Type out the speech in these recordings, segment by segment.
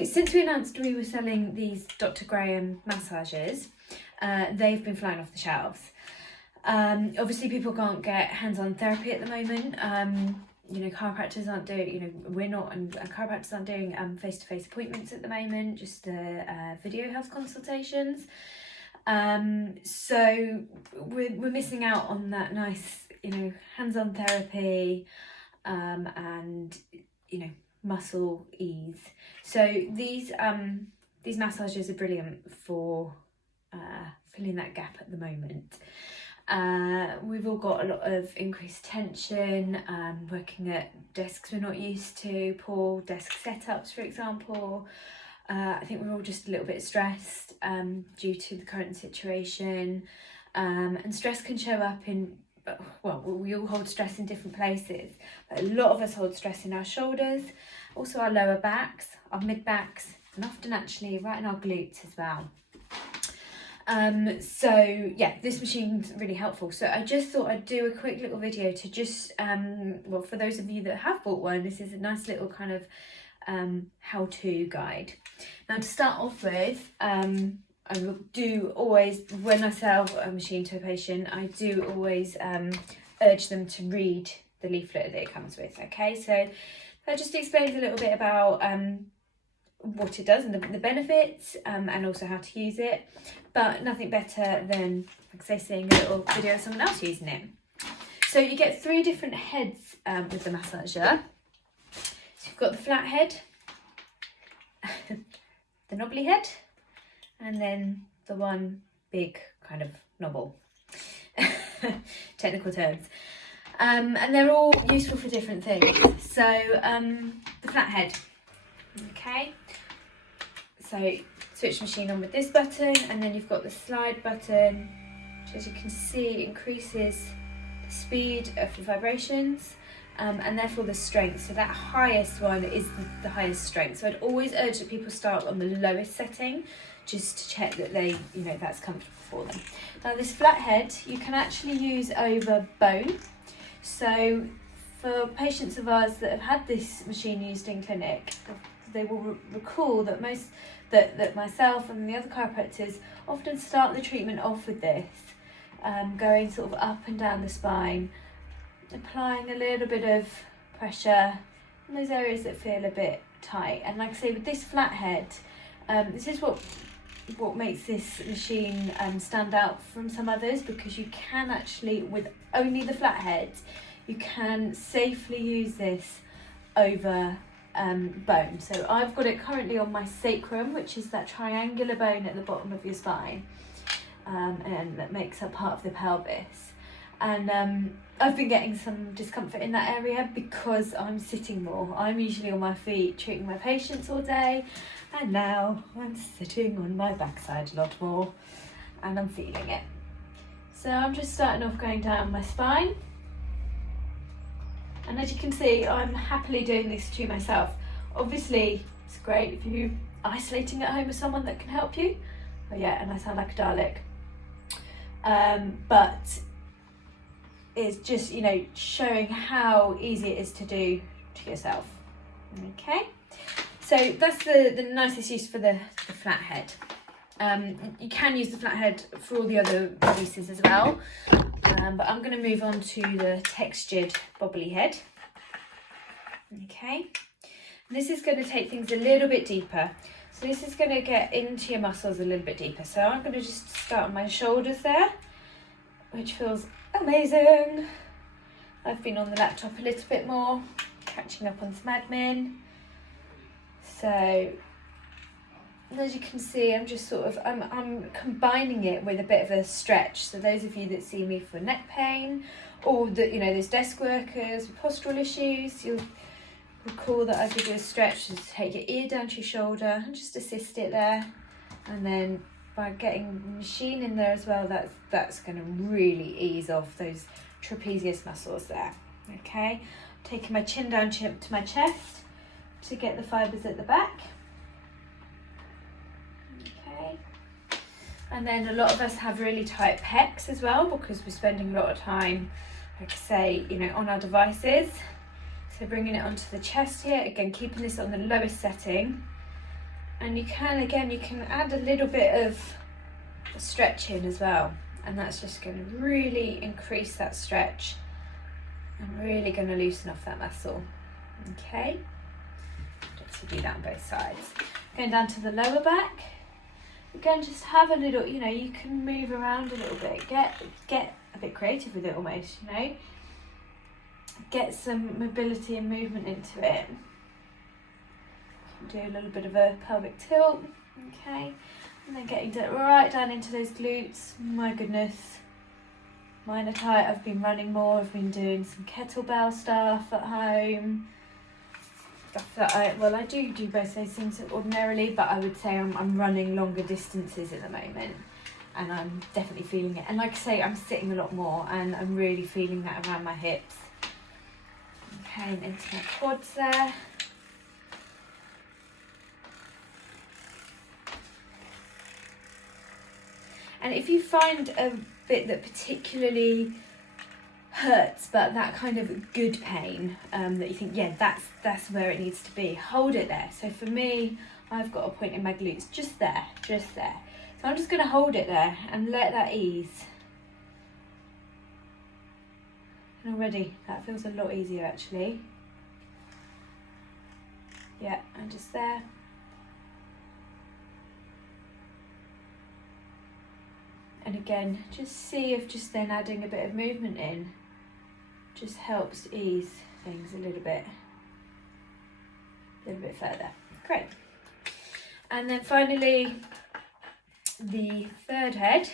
So since we announced we were selling these Dr Graeme massages, they've been flying off the shelves. Obviously people can't get hands-on therapy at the moment. Chiropractors aren't doing, we're not, and chiropractors aren't doing face-to-face appointments at the moment, just video health consultations. So we're missing out on that nice, hands-on therapy, and, muscle ease. So these massages are brilliant for filling that gap at the moment. We've all got a lot of increased tension, working at desks we're not used to, poor desk setups, for example. I think we're all just a little bit stressed due to the current situation, and stress can show up in, we all hold stress in different places, but a lot of us hold stress in our shoulders, also our lower backs, our mid backs, and often actually right in our glutes as well. So yeah, this machine's really helpful. So I just thought I'd do a quick little video to just, for those of you that have bought one, this is a nice little kind of how-to guide. Now, to start off with, I do always, when I sell a machine to a patient, I do always urge them to read the leaflet that it comes with. Okay, so that just explains a little bit about what it does and the benefits, and also how to use it, but nothing better than, like I say, seeing a little video of someone else using it. So you get 3 different heads with the massager. So you've got the flat head, the knobbly head, and then the one big kind of knobble. Technical terms. And they're all useful for different things. So the flat head. Okay, so switch the machine on with this button, and then you've got the slide button, which, as you can see, increases the speed of the vibrations, and therefore the strength. So that highest one is the highest strength. So I'd always urge that people start on the lowest setting, just to check that they, that's comfortable for them. Now, this flat head you can actually use over bone. So for patients of ours that have had this machine used in clinic, they will recall that that myself and the other chiropractors often start the treatment off with this, going sort of up and down the spine, applying a little bit of pressure in those areas that feel a bit tight. And like I say, with this flat head, this is what makes this machine stand out from some others, because you can actually, with only the flat head, you can safely use this over bone. So I've got it currently on my sacrum, which is that triangular bone at the bottom of your spine, and that makes up part of the pelvis. And I've been getting some discomfort in that area because I'm sitting more. I'm usually on my feet treating my patients all day, and now I'm sitting on my backside a lot more, and I'm feeling it. So I'm just starting off going down my spine. And as you can see, I'm happily doing this to myself. Obviously, it's great if you're isolating at home with someone that can help you. Oh yeah, and I sound like a Dalek. But it's just, showing how easy it is to do to yourself. Okay, so that's the nicest use for the flat head. You can use the flat head for all the other releases as well. But I'm going to move on to the textured bobbly head. Okay, and this is going to take things a little bit deeper. So this is going to get into your muscles a little bit deeper. So I'm going to just start on my shoulders there, which feels amazing. I've been on the laptop a little bit more, catching up on some admin. So as you can see, I'm just I'm combining it with a bit of a stretch. So those of you that see me for neck pain, or that, those desk workers with postural issues, you'll recall that I give you a stretch to take your ear down to your shoulder and just assist it there. And then by getting the machine in there as well, that's going to really ease off those trapezius muscles there. Okay, taking my chin down to my chest to get the fibres at the back. Okay, and then a lot of us have really tight pecs as well, because we're spending a lot of time, like I say, on our devices. So bringing it onto the chest here, again keeping this on the lowest setting, And you can, again, you can add a little bit of stretching as well, and that's just going to really increase that stretch and really going to loosen off that muscle. Okay, just to do that on both sides. Going down to the lower back. Again, just have a little, you know, you can move around a little bit, get a bit creative with it almost, you know, get some mobility and movement into it. Do a little bit of a pelvic tilt, okay, and then getting right down into those glutes. My goodness, mine are tight. I've been running more, I've been doing some kettlebell stuff at home. Stuff that I do both those things ordinarily, but I would say I'm running longer distances at the moment, and I'm definitely feeling it. And like I say, I'm sitting a lot more, and I'm really feeling that around my hips. Okay, and into my quads there. And if you find a bit that particularly hurts, but that kind of good pain, that you think, yeah, that's where it needs to be, hold it there. So for me, I've got a point in my glutes, just there. So I'm just going to hold it there and let that ease. And already that feels a lot easier actually. Yeah, and just there. And again, just see if just then adding a bit of movement in just helps ease things a little bit further. Great. And then finally, the third head.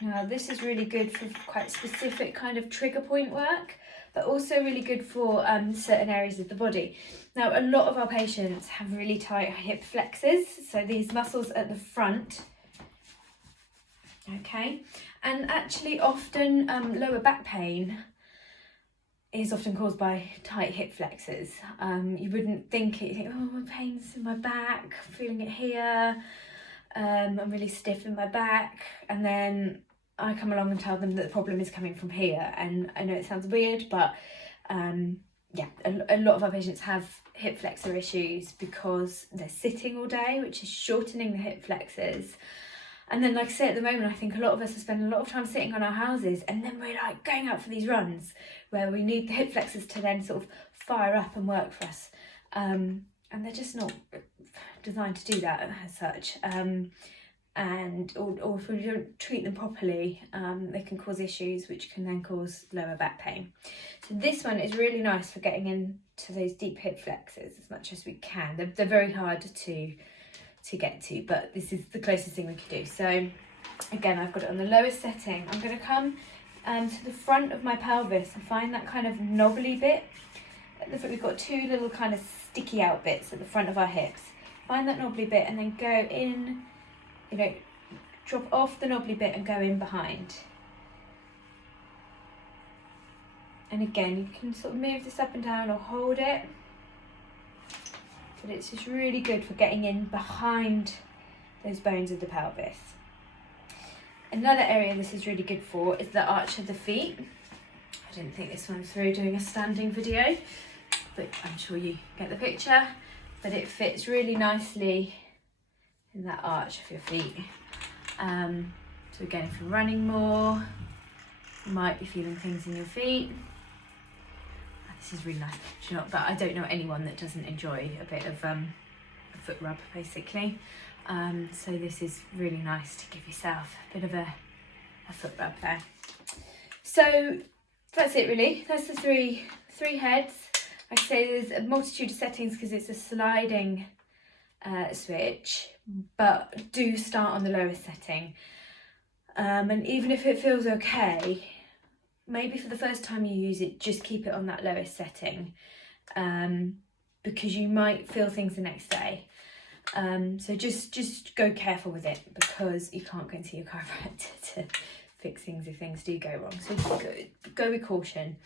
Now this is really good for quite specific kind of trigger point work, but also really good for certain areas of the body. Now, a lot of our patients have really tight hip flexors, so these muscles at the front, okay, and actually often lower back pain is often caused by tight hip flexors. You wouldn't think it, you think, oh, my pain's in my back, I'm feeling it here, I'm really stiff in my back, and then I come along and tell them that the problem is coming from here. And I know it sounds weird, but yeah, a lot of our patients have hip flexor issues because they're sitting all day, which is shortening the hip flexors. And then, like I say, at the moment, I think a lot of us are spending a lot of time sitting on our houses, and then we're like going out for these runs where we need the hip flexors to then sort of fire up and work for us. And they're just not designed to do that as such. Or if we don't treat them properly, they can cause issues which can then cause lower back pain. So this one is really nice for getting into those deep hip flexors as much as we can. They're very hard to get to, but this is the closest thing we could do. So again, I've got it on the lowest setting. I'm going to come to the front of my pelvis and find that kind of knobbly bit. We've got two little kind of sticky out bits at the front of our hips. Find that knobbly bit and then go in, you know, drop off the knobbly bit and go in behind. And again, you can sort of move this up and down or hold it, but it's just really good for getting in behind those bones of the pelvis. Another area this is really good for is the arch of the feet. I didn't think this one through doing a standing video, but I'm sure you get the picture. But it fits really nicely in that arch of your feet. So again, if you're running more, you might be feeling things in your feet. This is really nice, you know, but I don't know anyone that doesn't enjoy a bit of a foot rub, basically. So this is really nice to give yourself a bit of a foot rub there. So that's it really. That's the three heads. Like I say, there's a multitude of settings because it's a sliding switch, but do start on the lowest setting. And even if it feels okay, maybe for the first time you use it, just keep it on that lowest setting, because you might feel things the next day. So just go careful with it, because you can't go and see your chiropractor to fix things if things do go wrong. So go with caution.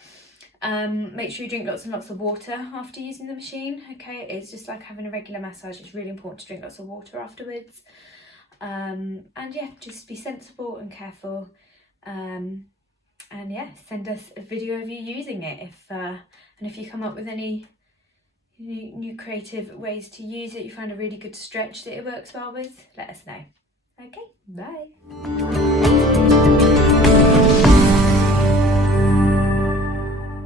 Make sure you drink lots and lots of water after using the machine. Okay, it's just like having a regular massage. It's really important to drink lots of water afterwards. And yeah, just be sensible and careful. And yeah, send us a video of you using it and if you come up with any new creative ways to use it, you find a really good stretch that it works well with, let us know. Okay, bye.